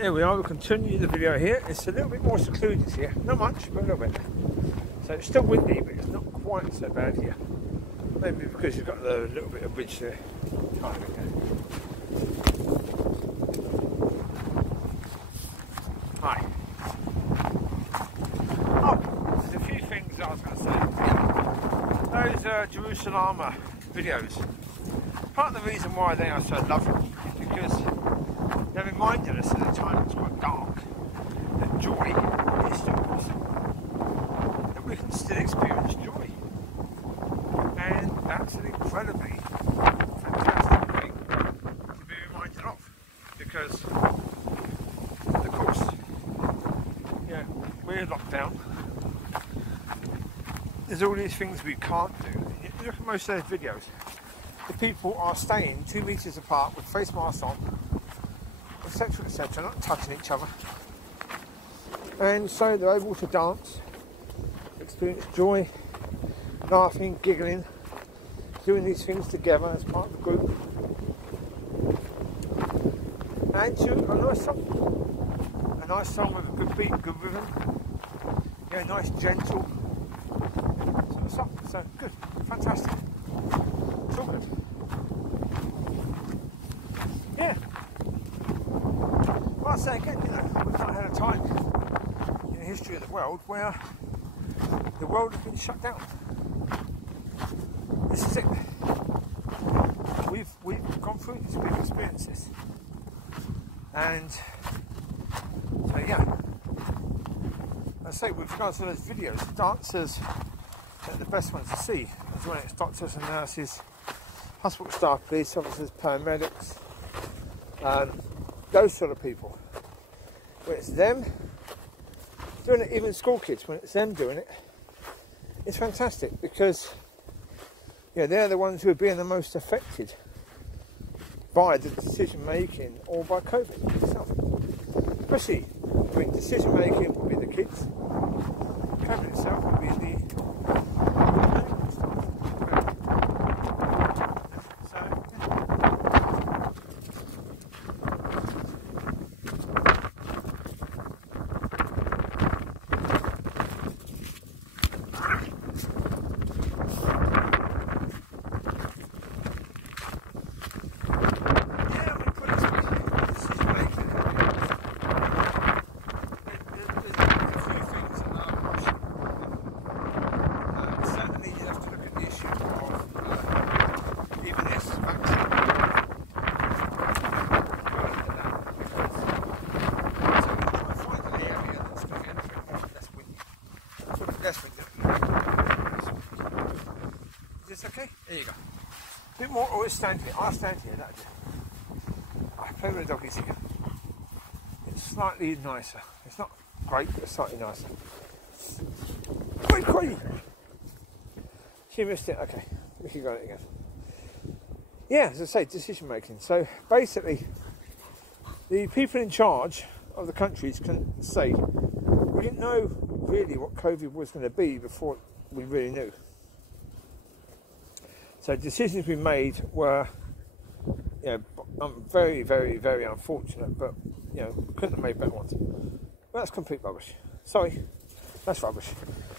Here we are, we'll continue the video here. It's a little bit more secluded here, not much, but a little bit. So it's still windy, but it's not quite so bad here. Maybe because you've got a little bit of ridge there. Oh, hi. Oh, there's a few things I was going to say. Those Jerusalema videos. Part of the reason why they are so lovely is because they reminded us at the time it was quite dark that joy is still possible. That we can still experience joy. And that's an incredibly fantastic thing to be reminded of. Because, of course, yeah, we're locked down. There's all these things we can't do. You look at most of those videos. The people are staying 2 meters apart with face masks on, etc., not touching each other, and so they're able to dance, experience joy, laughing, giggling, doing these things together as part of the group, and to a nice song with a good beat, good rhythm, yeah, nice gentle sort of song. So good, fantastic. It's all good. Yeah. Well, I'll say again, you know, we've not had a time in the history of the world where the world has been shut down. This is it. We've gone through this, we've experienced this. And so yeah. I say with regards to those videos, dancers are the best ones to see. As when it's doctors and nurses, hospital staff, police officers, paramedics, those sort of people. When it's them doing it, even school kids, when it's them doing it, it's fantastic because they're the ones who are being the most affected by the decision making or by COVID itself. Especially, I mean, decision making will be the kids, COVID itself will be the There you go. A bit more, always stand here. I'll stand here, that'll do. I play with the doggies here. It's slightly nicer. It's not great, but it's slightly nicer. Quick! She missed it. Okay, we can go it again. Yeah, as I say, decision making. So basically, the people in charge of the countries can say, we didn't know really what COVID was going to be before we really knew. So decisions we made were, very, very, very unfortunate, but couldn't have made better ones. But that's complete rubbish. Sorry, that's rubbish.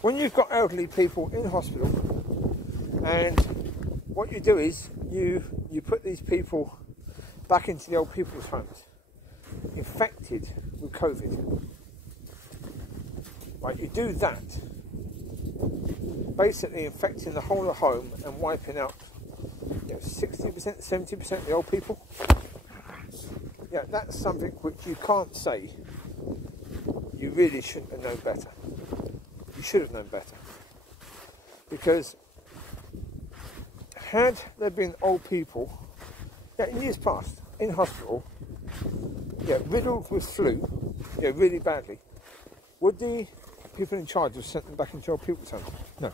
When you've got elderly people in hospital, and what you do is you put these people back into the old people's homes, infected with COVID. Right, you do that. Basically infecting the whole of the home and wiping out 60%, 70% of the old people. Yeah, that's something which you can't say. You really shouldn't have known better. You should have known better. Because had there been old people, in years past, in hospital, riddled with flu, really badly, would the people in charge have sent them back into old people's homes? No.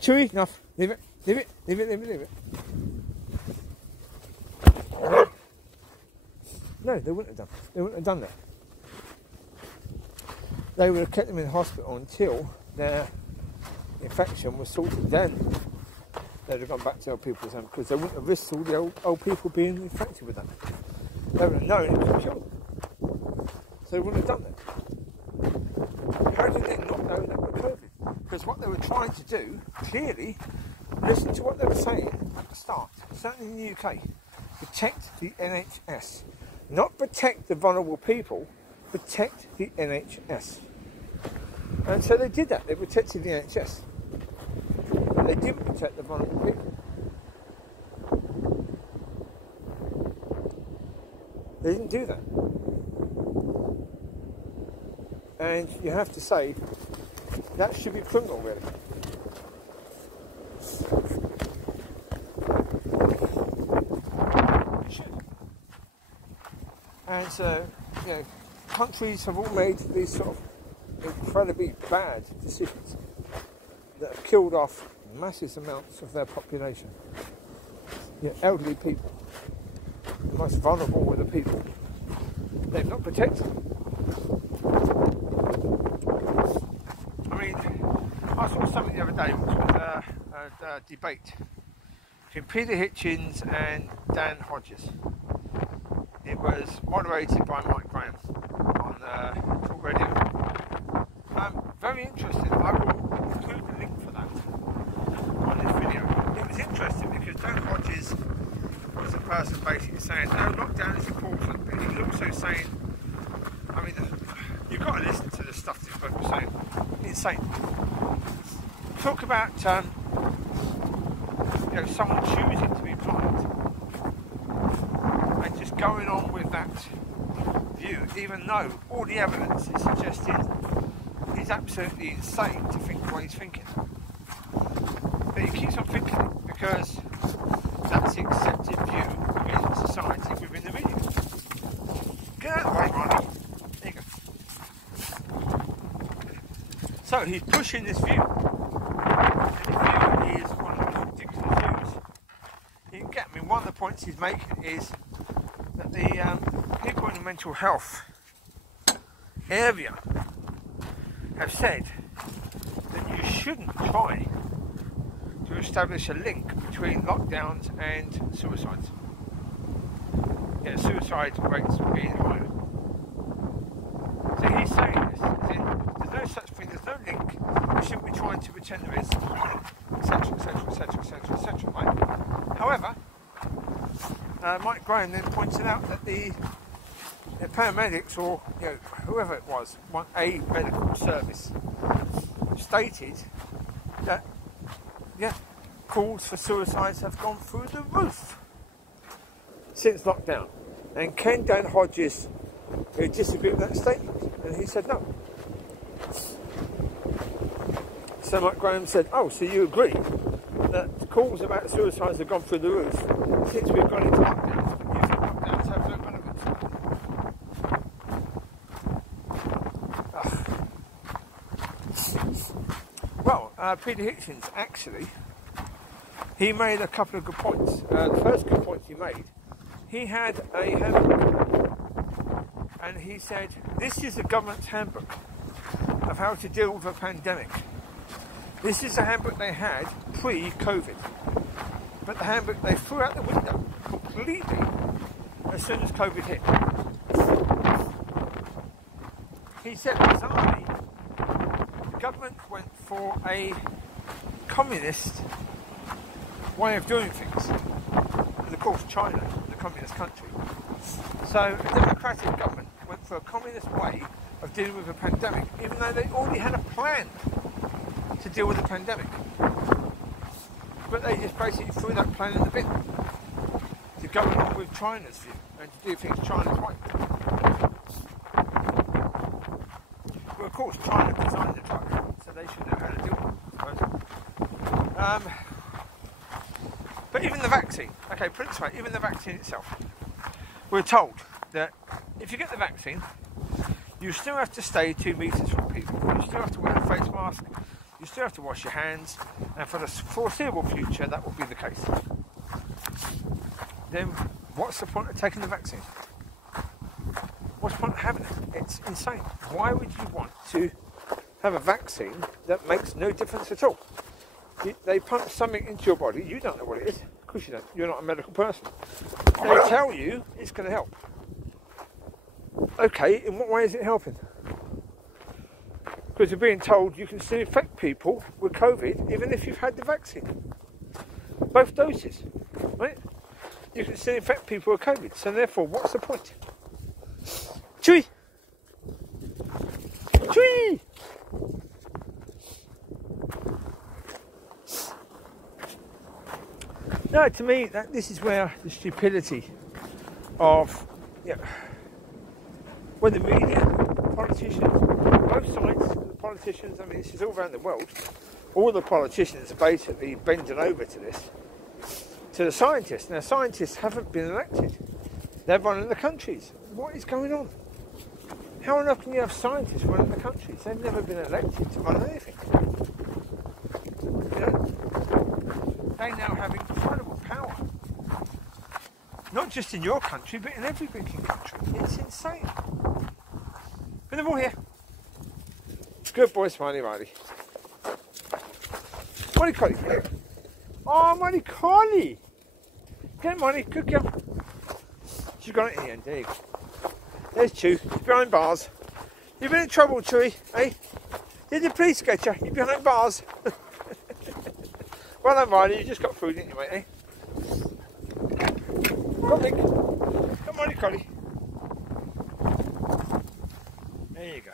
Chewie, enough. Leave it. Leave it. Leave it. Leave it. Leave it. No, they wouldn't have done. They wouldn't have done that. They would have kept them in hospital until their infection was sorted. Then they'd have gone back to old people's homes because they wouldn't have risked all the old people being infected with that. They would have known it was a cure. So they wouldn't have done that. How did they not know that was COVID? Because what they were trying to do, clearly, listen to what they were saying at the start, certainly in the UK, protect the NHS. Not protect the vulnerable people, protect the NHS. And so they did that, they protected the NHS. But they didn't protect the vulnerable people. They didn't do that. And you have to say, that should be criminal, really. It should. And so, you know, countries have all made these sort of incredibly bad decisions that have killed off massive amounts of their population. You know, elderly people, the most vulnerable were the people. They've not protected them. I mean, I saw something the other day, which was a debate between Peter Hitchens and Dan Hodges. It was moderated by Mike Graham on Talk Radio. Very interesting. I will include the link for that on this video. It was interesting because Dan Hodges was the person basically saying, no, lockdown is important, but he was also saying, I mean, you've got to listen to the stuff these people are saying. Insane. Talk about, you know, someone choosing to be blind and just going on with that view, even though all the evidence is suggesting he's absolutely insane to think the way he's thinking. But he keeps on thinking it because that's the accepted view within society, within the media. Get out of the way, Ronnie. There you go. So he's pushing this view. And the view is one of the most ridiculous views you can get. I mean, one of the points he's making is that the people in the mental health area have said that you shouldn't try to establish a link between lockdowns and suicides. Yeah, suicide rates being higher. So he's saying this, there's no such thing, there's no link, we shouldn't be trying to pretend there is, etc, etc, etc, etc, etc, right? However, Mike Graham then pointed out that the paramedics, or you know, whoever it was, a medical service, stated that calls for suicides have gone through the roof since lockdown. And Ken Dan Hodges disagreed with that statement, and he said no. So Mike Graham said, oh, so you agree that calls about suicides have gone through the roof since we've gone into lockdowns, but you think lockdowns have no relevance? Well, Peter Hitchens actually, he made a couple of good points. The first good point he made, he had a handbook, and he said, this is the government's handbook of how to deal with a pandemic. This is the handbook they had pre-COVID, but the handbook they threw out the window completely as soon as COVID hit. He said, bizarrely, the government went for a communist way of doing things. And of course, China, the communist country. So a democratic government went for a communist way of dealing with a pandemic, even though they already had a plan to deal with the pandemic. But they just basically threw that plan in the bin to go along with China's view and to do things China's way. Well, of course, China designed the drug, so they should know how to deal with it. But even the vaccine, okay, put it this way, even the vaccine itself, we're told that if you get the vaccine, you still have to stay 2 meters from people, you still have to wear a face mask, you still have to wash your hands, and for the foreseeable future that will be the case. Then what's the point of taking the vaccine? What's the point of having it? It's insane. Why would you want to have a vaccine that makes no difference at all? They pump something into your body, you don't know what it is. Of course you don't, you're not a medical person. They tell you it's going to help. okay, in what way is it helping? Because we're being told you can still infect people with COVID even if you've had the vaccine. Both doses, right? You can still infect people with COVID. So therefore, what's the point? Chewie! Chewie! No, to me, this is where the stupidity of, when the media, politicians, both sides, the politicians, I mean, this is all around the world, all the politicians are basically bending over to this, to the scientists. Now, scientists haven't been elected. They're running the countries. What is going on? How on earth can you have scientists running the countries? They've never been elected to run anything. You know? They now have incredible power. Not just in your country, but in every blinking country. It's insane. Bring them all here. Good boy, Smiley Riley. Mollie Collie. Oh, Mollie Collie. Get Mollie, good girl. She's got it in the end. There you go. There's Chew. He's behind bars. You've been in trouble, Chewie, eh? Did the police get you? You're behind bars. Well done, Riley. You just got food, didn't you, mate, eh? Come on, Mick. Come on, Collie. There you go.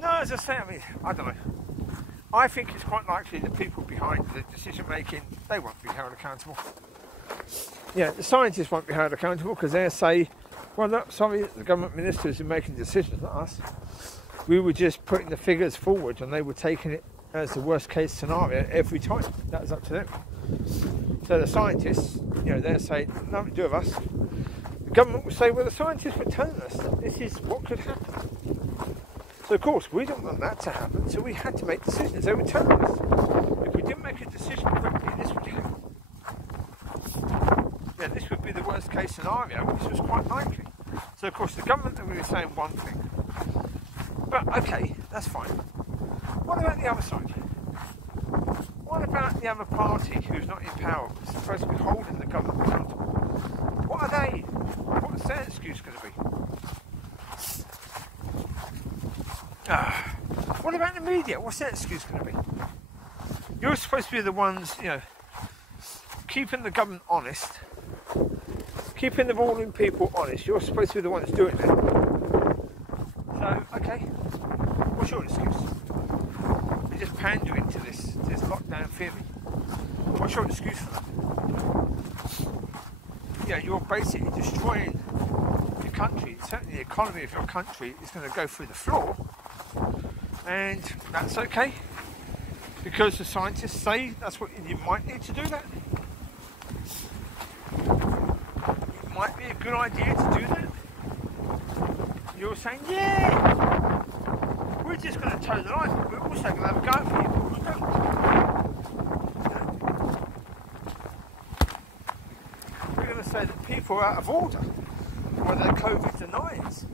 No, as I say, I mean, I don't know. I think it's quite likely that people behind the decision making, they won't be held accountable. Yeah, the scientists won't be held accountable because they'll say, well, look, sorry, the government ministers are making decisions, not us. We were just putting the figures forward and they were taking it as the worst case scenario every time. That was up to them. So the scientists, they'll say, nothing to do with us. The government will say, well, the scientists were telling us that this is what could happen. So of course, we didn't want that to happen, so we had to make decisions. They were telling us, if we didn't make a decision quickly, this would happen. Yeah, this would be the worst case scenario, which was quite likely. So of course, the government are going to be saying one thing. But okay, that's fine. What about the other side? What about the other party who's not in power, who's supposed to be holding the government accountable? What are they? What's their excuse going to be? What about the media? What's their excuse going to be? You're supposed to be the ones, keeping the government honest, keeping the ruling people honest. You're supposed to be the ones doing it. So, okay, what's your excuse? You're just pandering to this lockdown theory. What's your excuse for that? You're basically destroying your country. Certainly the economy of your country is going to go through the floor. And that's okay. Because the scientists say that's what you might need to do that. It might be a good idea to do that. You're saying, yeah, we're just going to toe the line, but we're also going to have a go at people who don't. We're going to say that people are out of order, or they're COVID deniers,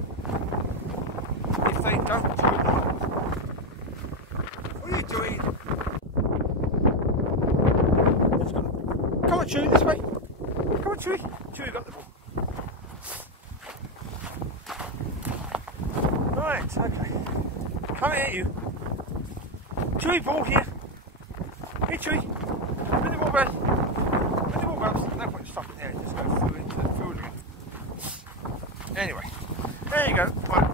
if they don't toe the line. What are you doing? Come on, Chewie, this way. Come on, Chewie. Chewie got the ball. Right, okay. Coming at you. Chewie, ball here. Hey, Chewie. Bring the ball back. Bring the ball back. No point stopping there. Just go through into the field again. Anyway, there you go. Right.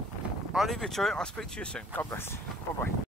I'll leave you to it. I'll speak to you soon. God bless. Bye-bye.